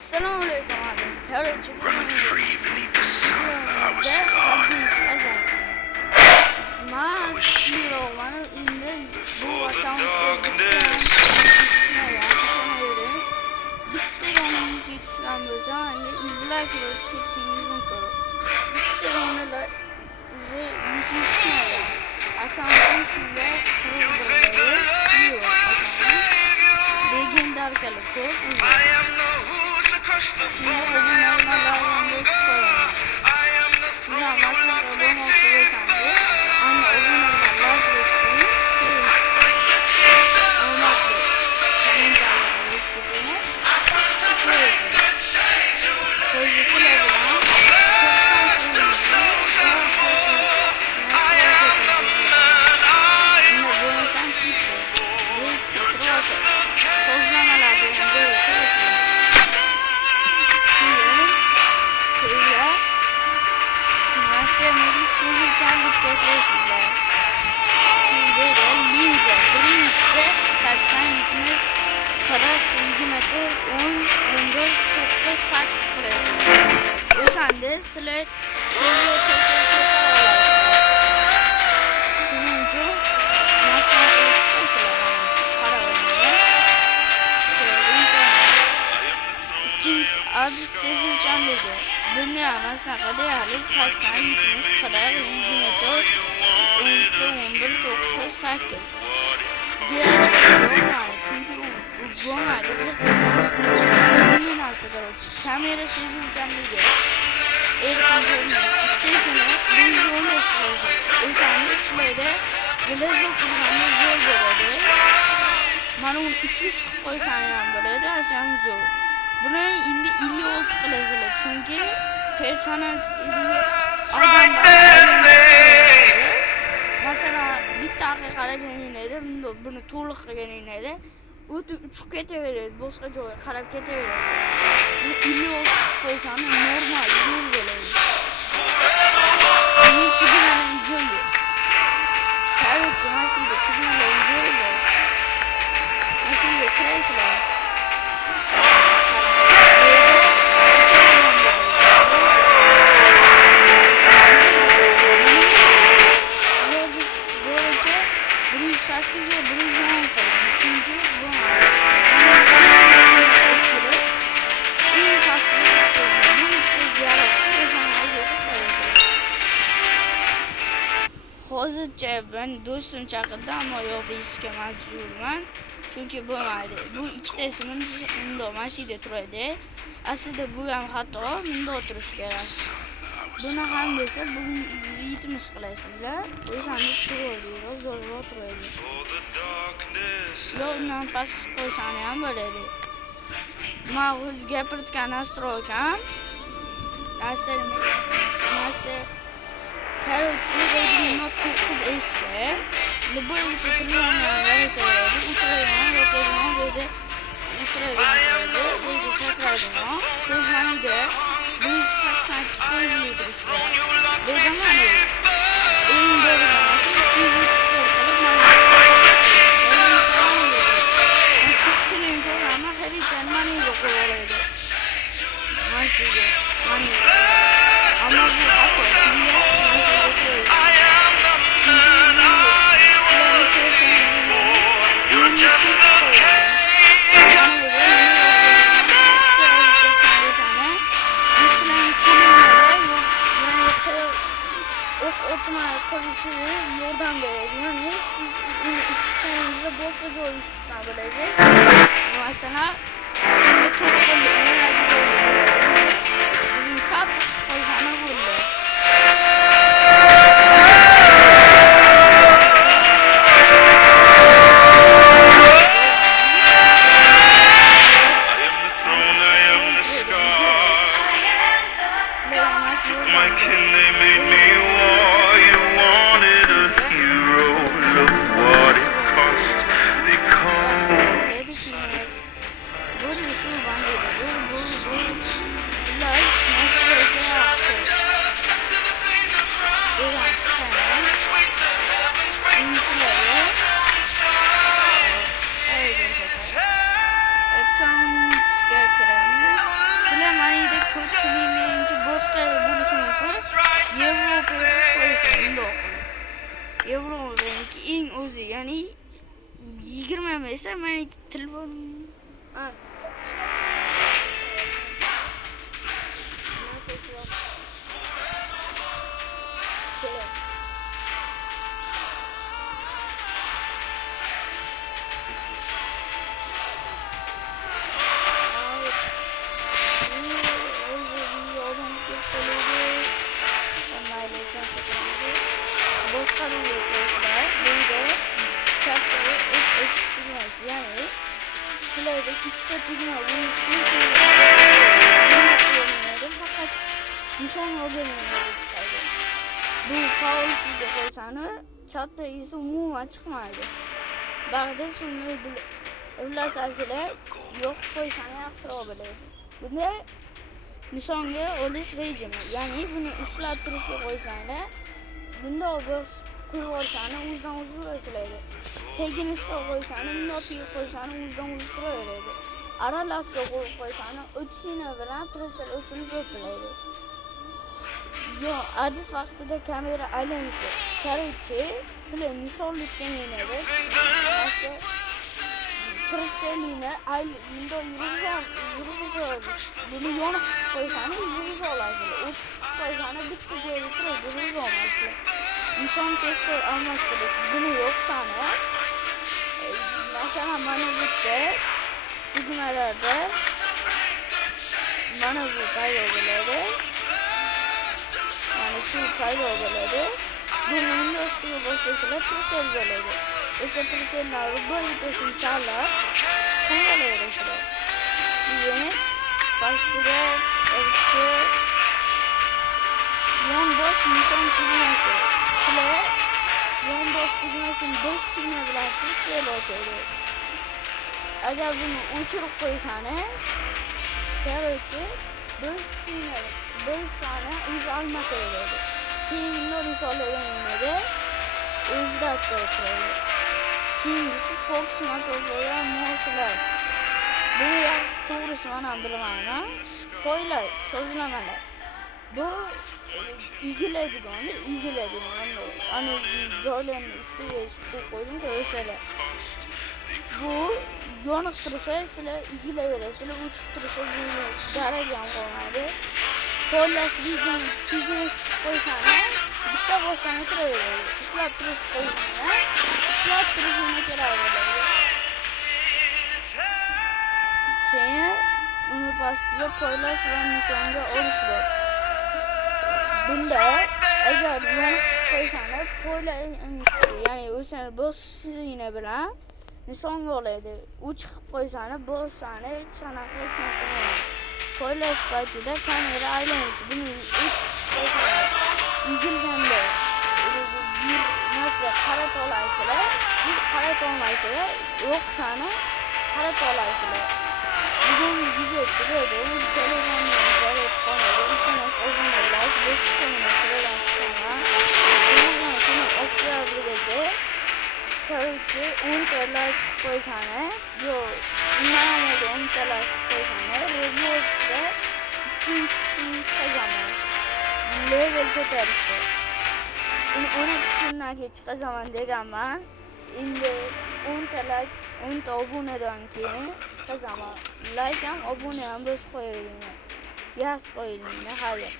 Selamünaleyküm abi. Karıcı Running free beneath the sun, I was videomuzda God. haddim çıkacaksın. Ma bir olanı indi bu darkness. bitti onun müziği düşüren böyle hangi izlerken kesinlikle kalır. Bitti onu da müziği düşüren akantın içinde kırıldığı diyor akantın. Legendar kalıp size abone olmalarını koyalım. Size anlatsın abone olursanız ama abone olmalar gösterin. Olmazdı. Komentarlara yüklediğine Sözcüsüyle bulan taraf 2 metre 10 saks kulesi. O'shanda sizlar shuningcha mashg'ulot chiqasizlar. Ikkinchisi adis sezuvchanligi. Dunyo masaqa deyarli 80-70 kadar 20 metre 11-9-8. Çünkü bu kamera sezuvchanligi sesini vizual o'shanda sizlarda glazur qilganda zo'r bo'ladi. Mana uni 300 qilib qo'ysam ham bo'ladi, asam zo'r. Buni endi 56 qilasizlar, chunki personaj masalan bitta haqiqatga o'ynaydi, buni to'liq qilganingizda o'tib uchib ketaveradi, boshqa joyga qarab ketaveradi. Buni 56 qo'ysam normal yo'l bo'ladi. Buni tugmagan joyi. Короче, nasibda tugmagan joyi bor. Nasibda kirasizlar. Hozircha ben do'stim chaqirdi, ammo yo'q deyishga majburman. Chunki bo'lmaydi. Bu ikkitasi bundoq mashina turadi. Aslida bu ham xato, bundoq o'tirish kerak. Buni ham desa, bu 70 qilasizlar. O'shani chiroyliroq zo'rroq turadi. Undan past qilib qo'ysam ham bo'ladi. Men o'z gapirtgan nastroykam Короче, на 9 eski. Любой утренняя yordam verir. Yani siz istediğinizde boşka joy üstünebileceğiz. Mesela şimdi topluyor. Bizim kap koyacağına vuruyor. Chili'ninki boshqa bo'lishi mumkin. Yevropaga qo'ysa bundoq qilib. Yevropaniki eng o'zi, ya'ni 20 ming esa meniki telefon. Boshqa videolar bunda chatda eksperience, ya'ni sizlarda ikkita tugma bo'lishi faqat nishon olganingizda chiqadi. Bu faolsizga qo'ysani chatda esa umuman chiqmaydi. Ba'zida shuni bilasizlar, yo'q qo'ysani yaxshiroq bo'ladi. Bunda nishonga olish rejimi, ya'ni buni ushlab turishga qo'ysanglar, bunda biz qo'yvorsangiz o'zidan o'zi uraveradi. Teginishga qo'ysangiz, notiga qo'ysangiz o'zidan o'zi turaveradi. Aralasga qo'yib qo'ysangiz, o'tishini bilan pressel o'chini ko'payadi. Yo, adis vaqtida kamera aylanishi. Короче, sizlar nishon o'tganingizda presselini bunda yurg'izasiz. Buni yonib qo'ysangiz yurg'iza olasiz. O'chib qo'ysangiz bitta joyda turib yurg'iza olasiz. Nishon tezkor almashtirish buni yo'qsani, masalan mana bu yerda tugmalarda mana bu paydo bo'ladi. Mana shu paydo bo'ladi. Buni ustiga boslasanglar pressel bo'ladi. O'sha pressellarni bo'yitasini chalib qo'yaverasizlar. Keyin pastga yonbosh nishon tugmasi. Sizlar yonbosh tugmasini bosishni bilasiz, sel ochadi. Agar buni o'chirib qo'ysangiz, короче, bosishni o'zi almashaveradi. Keyin risolaningizda o'zgartirib qo'yadi. Keyingisi fokus masofaga moslash. Bu to'g'risi men ham bilmayman. Qo'ylar, sozlamalar. Bu igilaydigan. Ana joylarni ustiga suv qo'ydim-da o'shalar. Bu yoniq tursa sizlar igilayverasizlar, o'chib tursa bu darak ham qolmaydi. Qo'llash rejim tugini qo'ysangiz, bitta boshdan turaveradi. Ushlab turish qo'ysangiz, ushlab turishini keraveradi. Keyin uni pastiga qo'llash va nishonga olish bor. Bunda agar yoniq qo'ysangiz, ya'ni o'sha boshini bilan nishonga oladi. O'chib qo'ysangiz, boshini hech qanaqa chiqmaydi. Qo'llash paytida kamera aylanishi. Buni o'chib qo'ysangiz, egilganda nasga qarata olasizlar. Bu qarata olmaysizlar, yo'qsani qarata olasizlar. Bugun video tugadi. O'z telefoningizga joylab qo'ying. Iltimos obunalar, короче, 10 talar qo'ysangiz, yo'q, nomada 10 talar qo'ysangiz, ro'yxatda ikkinchi qismini chiqazaman. Level ko'tarishi. Uni 12 kundan keyin chiqazaman deganman. Endi 10 talar, 10 ta obunadan keyin chiqazaman. Like ham, obuna ham bosib qo'yinglar. Yaxshi qo'yinglar, hayır.